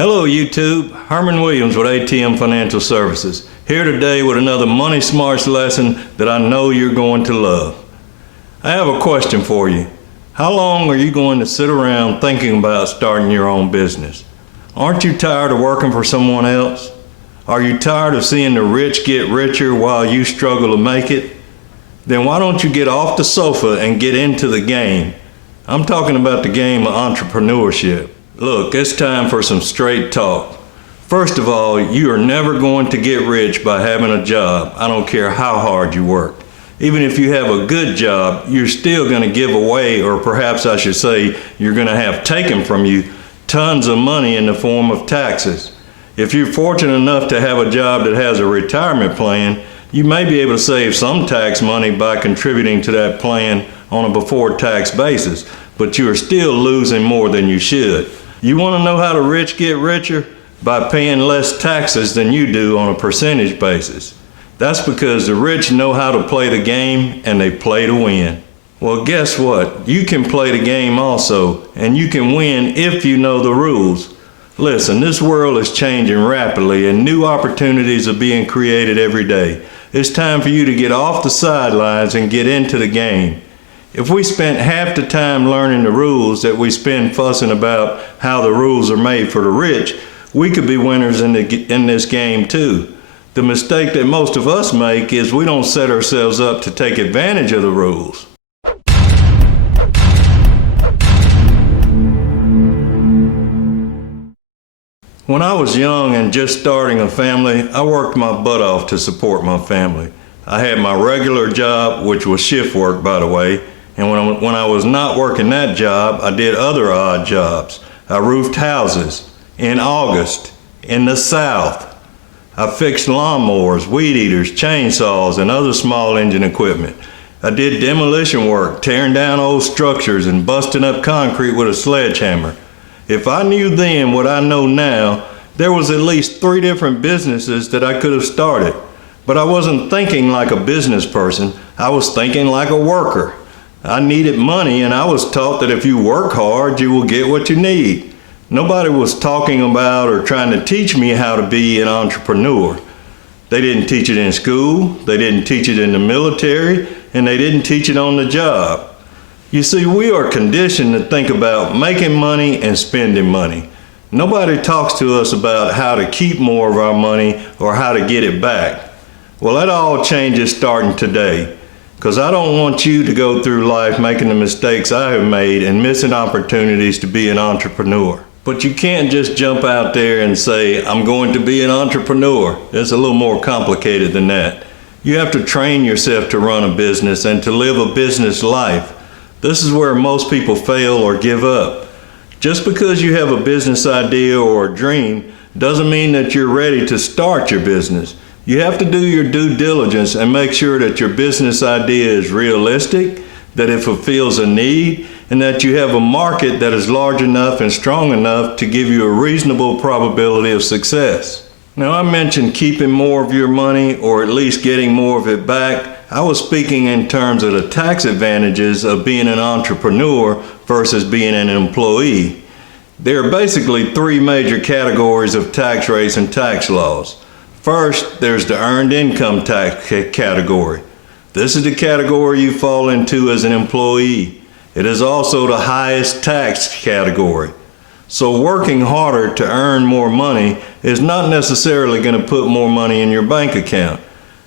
Hello YouTube, Herman Williams with ATM Financial Services, here today with another Money Smarts lesson that I know you're going to love. I have a question for you. How long are you going to sit around thinking about starting your own business? Aren't you tired of working for someone else? Are you tired of seeing the rich get richer while you struggle to make it? Then why don't you get off the sofa and get into the game? I'm talking about the game of entrepreneurship. Look, it's time for some straight talk. First of all, you are never going to get rich by having a job. I don't care how hard you work. Even if you have a good job, you're still going to give away, or perhaps I should say, you're going to have taken from you tons of money in the form of taxes. If you're fortunate enough to have a job that has a retirement plan, you may be able to save some tax money by contributing to that plan on a before-tax basis, but you are still losing more than you should. You want to know how the rich get richer? By paying less taxes than you do on a percentage basis. That's because the rich know how to play the game and they play to win. Well, guess what? You can play the game also, and you can win if you know the rules. Listen, this world is changing rapidly and new opportunities are being created every day. It's time for you to get off the sidelines and get into the game. If we spent half the time learning the rules that we spend fussing about how the rules are made for the rich, we could be winners in this game too. The mistake that most of us make is we don't set ourselves up to take advantage of the rules. When I was young and just starting a family, I worked my butt off to support my family. I had my regular job, which was shift work, by the way, and when I was not working that job, I did other odd jobs. I roofed houses in August in the South. I fixed lawnmowers, weed eaters, chainsaws, and other small engine equipment. I did demolition work, tearing down old structures and busting up concrete with a sledgehammer. If I knew then what I know now, there was at least 3 different businesses that I could have started. But I wasn't thinking like a business person, I was thinking like a worker. I needed money, and I was taught that if you work hard, you will get what you need. Nobody was talking about or trying to teach me how to be an entrepreneur. They didn't teach it in school, they didn't teach it in the military, and they didn't teach it on the job. You see, we are conditioned to think about making money and spending money. Nobody talks to us about how to keep more of our money or how to get it back. Well, that all changes starting today, because I don't want you to go through life making the mistakes I have made and missing opportunities to be an entrepreneur. But you can't just jump out there and say, I'm going to be an entrepreneur. It's a little more complicated than that. You have to train yourself to run a business and to live a business life. This is where most people fail or give up. Just because you have a business idea or a dream doesn't mean that you're ready to start your business. You have to do your due diligence and make sure that your business idea is realistic, that it fulfills a need, and that you have a market that is large enough and strong enough to give you a reasonable probability of success. Now, I mentioned keeping more of your money or at least getting more of it back. I was speaking in terms of the tax advantages of being an entrepreneur versus being an employee. There are basically 3 major categories of tax rates and tax laws. First, there's the earned income tax category. This is the category you fall into as an employee. It is also the highest tax category. So working harder to earn more money is not necessarily going to put more money in your bank account.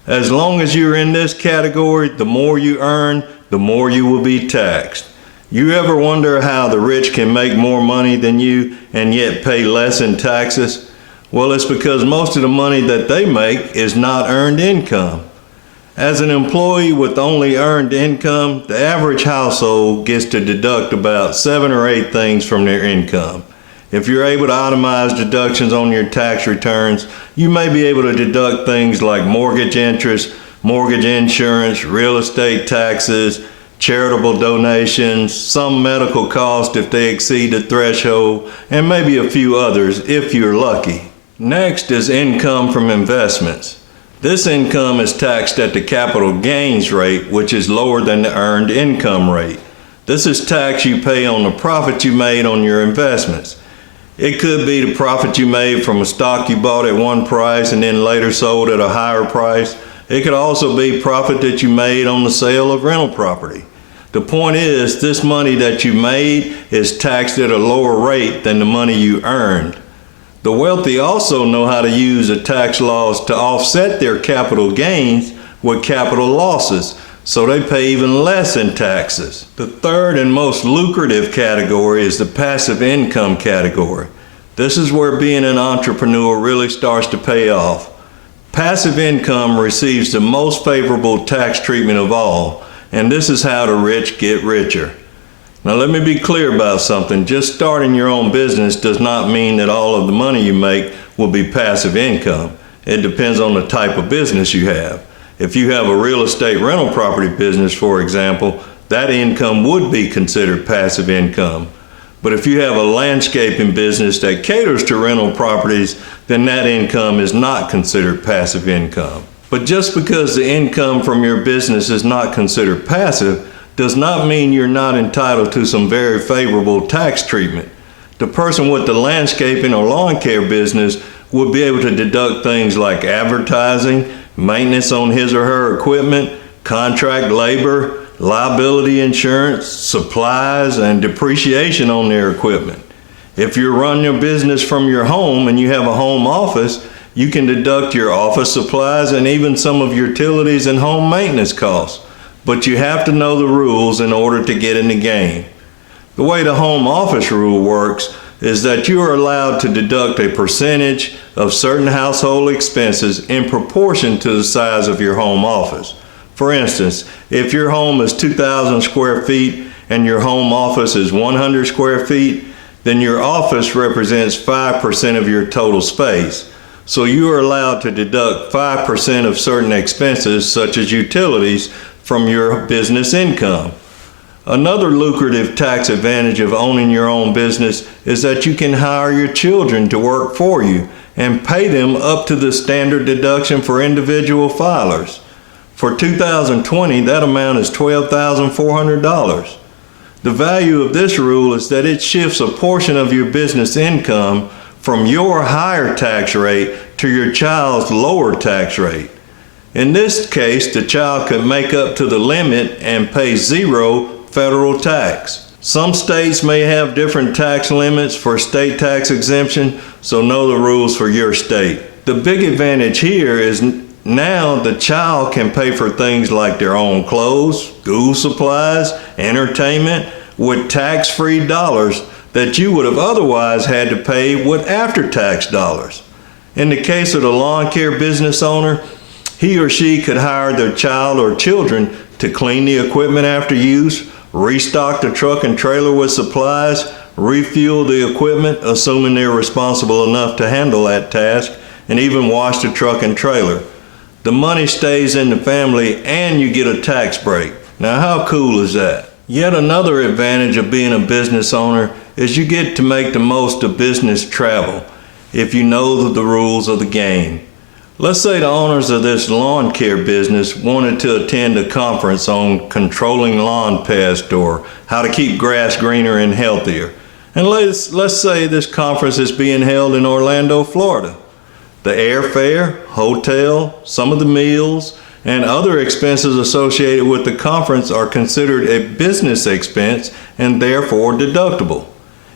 As long as you're in this category, the more you earn, the more you will be taxed. You ever wonder how the rich can make more money than you and yet pay less in taxes? Well, it's because most of the money that they make is not earned income. As an employee with only earned income, the average household gets to deduct about 7 or 8 things from their income. If you're able to itemize deductions on your tax returns, you may be able to deduct things like mortgage interest, mortgage insurance, real estate taxes, charitable donations, some medical costs if they exceed the threshold, and maybe a few others if you're lucky. Next is income from investments. This income is taxed at the capital gains rate, which is lower than the earned income rate. This is tax you pay on the profit you made on your investments. It could be the profit you made from a stock you bought at one price and then later sold at a higher price. It could also be profit that you made on the sale of rental property. The point is, this money that you made is taxed at a lower rate than the money you earned. The wealthy also know how to use the tax laws to offset their capital gains with capital losses, so they pay even less in taxes. The third and most lucrative category is the passive income category. This is where being an entrepreneur really starts to pay off. Passive income receives the most favorable tax treatment of all, and this is how the rich get richer. Now let me be clear about something. Just starting your own business does not mean that all of the money you make will be passive income. It depends on the type of business you have. If you have a real estate rental property business, for example, that income would be considered passive income. But if you have a landscaping business that caters to rental properties, then that income is not considered passive income. But just because the income from your business is not considered passive does not mean you're not entitled to some very favorable tax treatment. The person with the landscaping or lawn care business would be able to deduct things like advertising, maintenance on his or her equipment, contract labor, liability insurance, supplies, and depreciation on their equipment. If you're running your business from your home and you have a home office, you can deduct your office supplies and even some of your utilities and home maintenance costs. But you have to know the rules in order to get in the game. The way the home office rule works is that you are allowed to deduct a percentage of certain household expenses in proportion to the size of your home office. For instance, if your home is 2,000 square feet and your home office is 100 square feet, then your office represents 5% of your total space. So you are allowed to deduct 5% of certain expenses, such as utilities, from your business income. Another lucrative tax advantage of owning your own business is that you can hire your children to work for you and pay them up to the standard deduction for individual filers. For 2020, that amount is $12,400. The value of this rule is that it shifts a portion of your business income from your higher tax rate to your child's lower tax rate. In this case, the child could make up to the limit and pay zero federal tax. Some states may have different tax limits for state tax exemption, so know the rules for your state. The big advantage here is now the child can pay for things like their own clothes, school supplies, entertainment with tax-free dollars that you would have otherwise had to pay with after-tax dollars. In the case of the lawn care business owner, he or she could hire their child or children to clean the equipment after use, restock the truck and trailer with supplies, refuel the equipment, assuming they're responsible enough to handle that task, and even wash the truck and trailer. The money stays in the family and you get a tax break. Now, how cool is that? Yet another advantage of being a business owner is you get to make the most of business travel if you know the rules of the game. Let's say the owners of this lawn care business wanted to attend a conference on controlling lawn pests or how to keep grass greener and healthier. And let's say this conference is being held in Orlando, Florida. The airfare, hotel, some of the meals, and other expenses associated with the conference are considered a business expense and therefore deductible.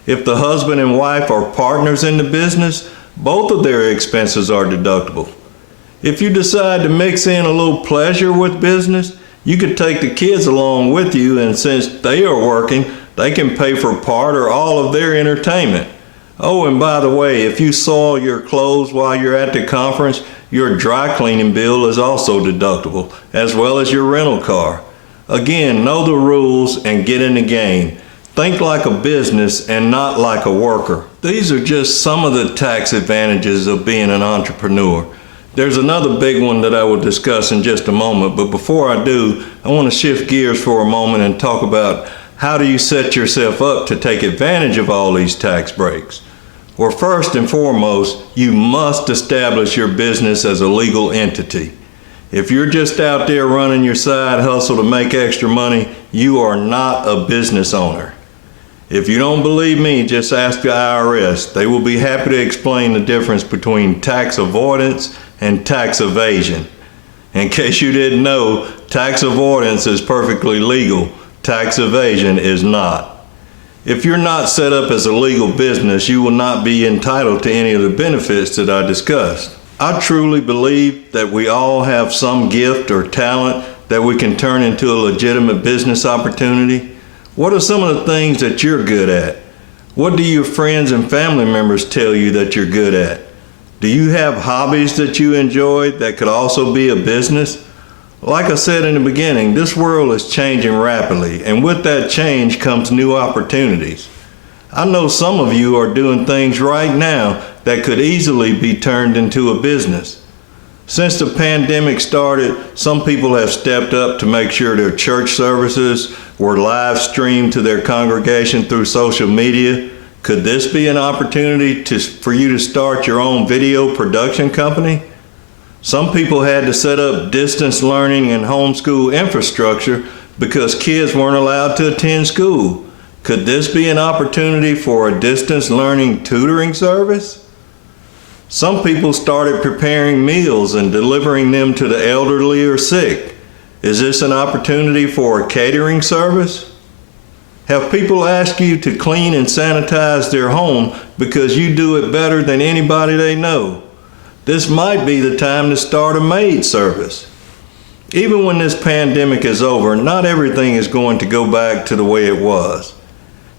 If the husband and wife are partners in the business, both of their expenses are deductible. If you decide to mix in a little pleasure with business, you could take the kids along with you, and since they are working, they can pay for part or all of their entertainment. Oh, and by the way, if you soil your clothes while you're at the conference, your dry cleaning bill is also deductible, as well as your rental car. Again, know the rules and get in the game. Think like a business and not like a worker. These are just some of the tax advantages of being an entrepreneur. There's another big one that I will discuss in just a moment, but before I do, I want to shift gears for a moment and talk about how do you set yourself up to take advantage of all these tax breaks. Well, first and foremost, you must establish your business as a legal entity. If you're just out there running your side hustle to make extra money, you are not a business owner. If you don't believe me, just ask the IRS. They will be happy to explain the difference between tax avoidance and tax evasion. In case you didn't know, tax avoidance is perfectly legal. Tax evasion is not. If you're not set up as a legal business, you will not be entitled to any of the benefits that I discussed. I truly believe that we all have some gift or talent that we can turn into a legitimate business opportunity. What are some of the things that you're good at? What do your friends and family members tell you that you're good at? Do you have hobbies that you enjoy that could also be a business? Like I said in the beginning, this world is changing rapidly, and with that change comes new opportunities. I know some of you are doing things right now that could easily be turned into a business. Since the pandemic started, some people have stepped up to make sure their church services were live streamed to their congregation through social media. Could this be an opportunity for you to start your own video production company? Some people had to set up distance learning and homeschool infrastructure because kids weren't allowed to attend school. Could this be an opportunity for a distance learning tutoring service? Some people started preparing meals and delivering them to the elderly or sick. Is this an opportunity for a catering service? Have people asked you to clean and sanitize their home because you do it better than anybody they know? This might be the time to start a maid service. Even when this pandemic is over, not everything is going to go back to the way it was.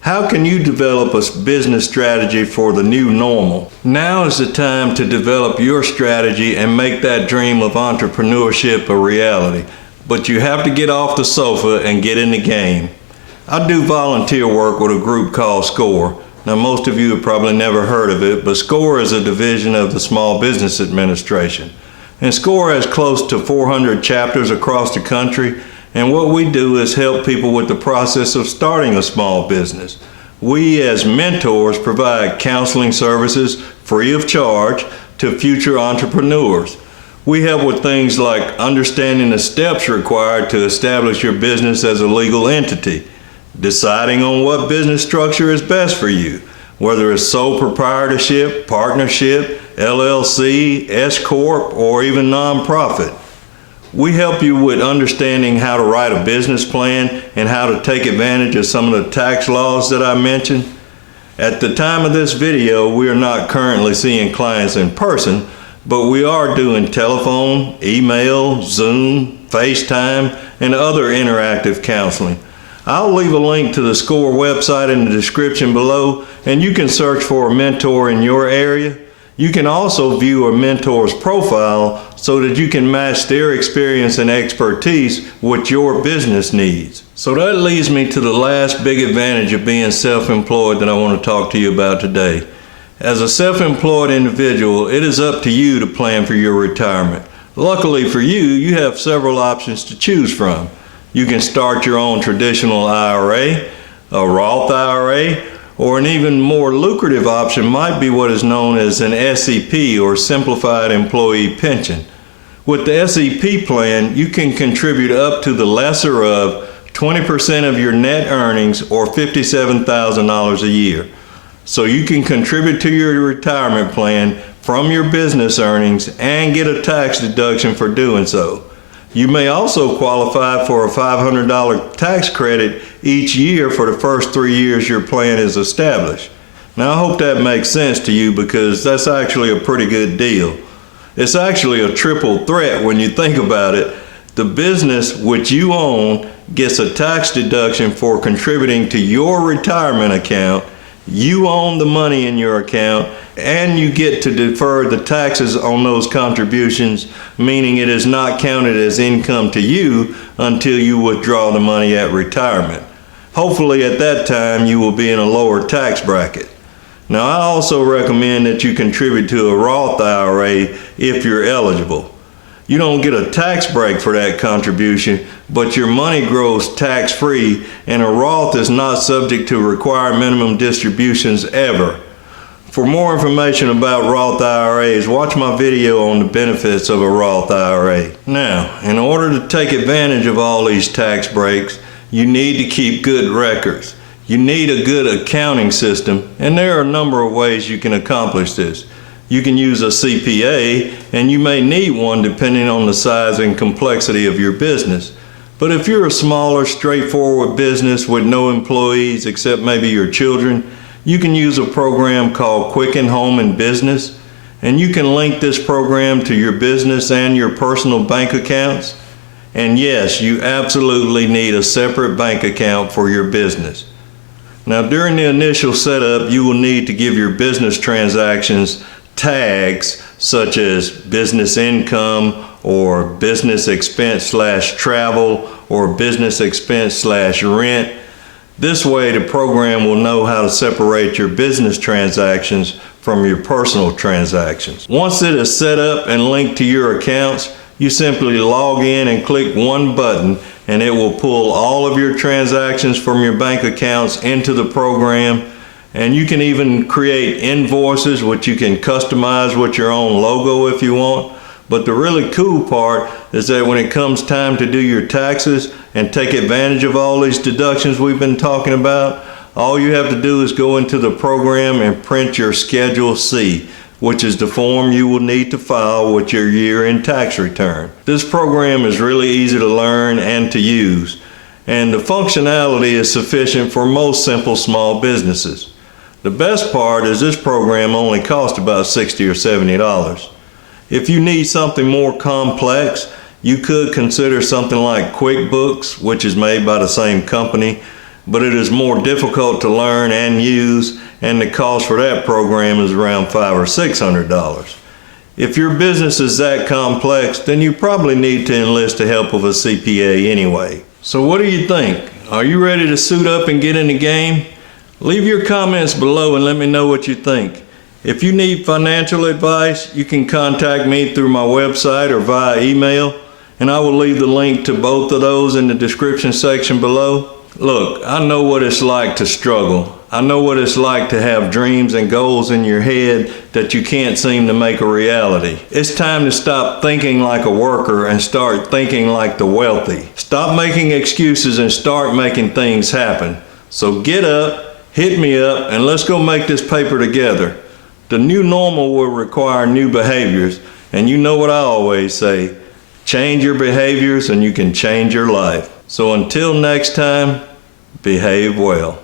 How can you develop a business strategy for the new normal? Now is the time to develop your strategy and make that dream of entrepreneurship a reality. But you have to get off the sofa and get in the game. I do volunteer work with a group called SCORE. Now, most of you have probably never heard of it, but SCORE is a division of the Small Business Administration. And SCORE has close to 400 chapters across the country. And what we do is help people with the process of starting a small business. We as mentors provide counseling services free of charge to future entrepreneurs. We help with things like understanding the steps required to establish your business as a legal entity, deciding on what business structure is best for you, whether it's sole proprietorship, partnership, LLC, S-Corp, or even nonprofit. We help you with understanding how to write a business plan and how to take advantage of some of the tax laws that I mentioned. At the time of this video, we are not currently seeing clients in person, but we are doing telephone, email, Zoom, FaceTime, and other interactive counseling. I'll leave a link to the SCORE website in the description below, and you can search for a mentor in your area. You can also view a mentor's profile so that you can match their experience and expertise with your business needs. So that leads me to the last big advantage of being self-employed that I want to talk to you about today. As a self-employed individual, it is up to you to plan for your retirement. Luckily for you, you have several options to choose from. You can start your own traditional IRA, a Roth IRA, or an even more lucrative option might be what is known as an SEP, or Simplified Employee Pension. With the SEP plan, you can contribute up to the lesser of 20% of your net earnings, or $57,000 a year. So you can contribute to your retirement plan from your business earnings and get a tax deduction for doing so. You may also qualify for a $500 tax credit each year for the first 3 years your plan is established. Now, I hope that makes sense to you because that's actually a pretty good deal. It's actually a triple threat when you think about it. The business which you own gets a tax deduction for contributing to your retirement account. You own the money in your account, and you get to defer the taxes on those contributions, meaning it is not counted as income to you until you withdraw the money at retirement. Hopefully at that time you will be in a lower tax bracket. Now, I also recommend that you contribute to a Roth IRA if you're eligible. You don't get a tax break for that contribution, but your money grows tax-free, and a Roth is not subject to required minimum distributions ever. For more information about Roth IRAs, watch my video on the benefits of a Roth IRA. Now, in order to take advantage of all these tax breaks, you need to keep good records. You need a good accounting system, and there are a number of ways you can accomplish this. You can use a CPA, and you may need one depending on the size and complexity of your business. But if you're a smaller, straightforward business with no employees except maybe your children, you can use a program called Quicken Home and Business, and you can link this program to your business and your personal bank accounts. And yes, you absolutely need a separate bank account for your business. Now, during the initial setup, you will need to give your business transactions tags such as business income or business expense/travel or business expense/rent. This way, the program will know how to separate your business transactions from your personal transactions. Once it is set up and linked to your accounts, you simply log in and click one button, and it will pull all of your transactions from your bank accounts into the program. And you can even create invoices, which you can customize with your own logo if you want. But the really cool part is that when it comes time to do your taxes and take advantage of all these deductions we've been talking about, all you have to do is go into the program and print your Schedule C, which is the form you will need to file with your year-end tax return. This program is really easy to learn and to use, and the functionality is sufficient for most simple small businesses. The best part is this program only costs about $60 or $70. If you need something more complex, you could consider something like QuickBooks, which is made by the same company, but it is more difficult to learn and use, and the cost for that program is around $500 or $600. If your business is that complex, then you probably need to enlist the help of a CPA anyway. So what do you think? Are you ready to suit up and get in the game? Leave your comments below and let me know what you think. If you need financial advice, you can contact me through my website or via email, and I will leave the link to both of those in the description section below. Look, I know what it's like to struggle. I know what it's like to have dreams and goals in your head that you can't seem to make a reality. It's time to stop thinking like a worker and start thinking like the wealthy. Stop making excuses and start making things happen. So get up, hit me up, and let's go make this paper together. The new normal will require new behaviors, and you know what I always say, change your behaviors and you can change your life. So until next time, behave well.